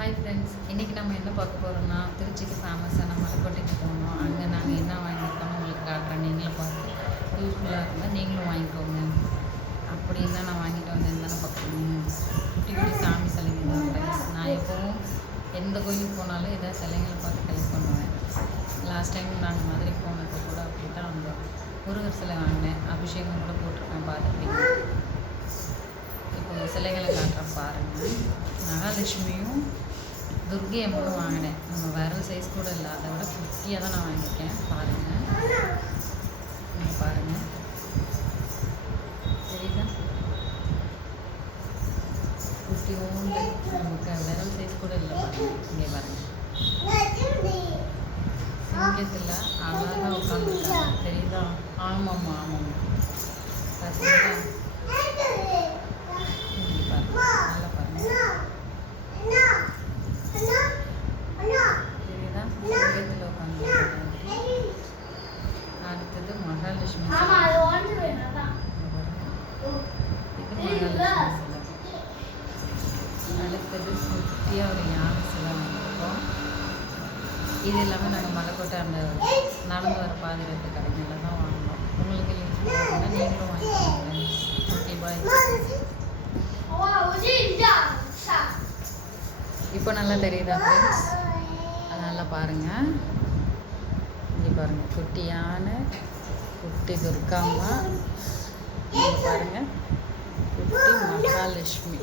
Hi friends, இன்றைக்கி நம்ம என்ன பார்க்க போகிறோம்னா திருச்சிக்கு ஃபேமஸான மலைக்கோட்டைக்கு போகணும். அங்கே நாங்கள் என்ன வாங்கியிருக்கோம்னு உங்களுக்கு காட்டுறேன். நீங்களும் பார்த்து யூஸ்ஃபுல்லாக இருந்தால் நீங்களும் வாங்கிக்கோங்க. அப்படி என்ன நான் வாங்கிட்டு வந்தேன்னு தானே பார்க்குறீங்க. குட்டி குட்டி சாமி சிலைங்க தான் ஃப்ரெண்ட்ஸ். நான் எப்போவும் எந்த கோயிலுக்கு போனாலும் ஏதாவது சிலைங்களை பார்த்து கலெக்ட் பண்ணுவேன். லாஸ்ட் டைம் நாங்கள் மதுரை போனது கூட அப்படி தான் அந்த முருகர் சிலை வாங்கினேன். அபிஷேகம் கூட போட்டிருக்கேன், பார்த்துருப்பீங்க. இப்போ சிலைகளை காட்டுறேன் பாருங்கள். மகாலட்சுமியும் துர்கை அம்மனும் வாங்கினேன். நம்ம விரல் சைஸ் கூட இல்லை, அதை விட குட்டியாக தான் நான் வாங்கியிருக்கேன். பாருங்கள், நீங்கள் பாருங்கள், தெரியுதா? குட்டி ஊண்டு நமக்கு விரல் சைஸ் கூட இல்லை. பாருங்கள், இங்கே பாருங்கள். சிங்கத்தில் அழகாக உட்காந்துருக்காங்க, தெரியுதா? ஆமாம்மா ஆமாம்மா, பார்த்தீங்களா? இங்கே பாருங்கள், நல்லா பாருங்கள், தெரியுதா? சிங்கத்தில் உட்காந்துருக்காங்க. அடுத்தது மகாலட்சுமி சிலை. இது மகாலட்சுமி சிலை. அடுத்தது குட்டியாக ஒரு யானை சிலை வாங்கியிருக்கோம். இது எல்லாமே நாங்கள் மலைக்கோட்டை அந்த நடந்து வர பாதுகாப்பு கடைகளில் தான் வாங்கினோம். உங்களுக்கு யூஸ்ஃபுல்லாக இருந்தால் நீங்களும் வாங்கிக்கோங்க. ஓகே, பாய். இப்போ நல்லா தெரியுதா ஃப்ரெண்ட்ஸ்? அதனால் பாருங்கள், இங்கே பாருங்கள், குட்டி யானை, குட்டி துர்காம்மா, இங்கே பாருங்கள், குட்டி மகாலட்சுமி.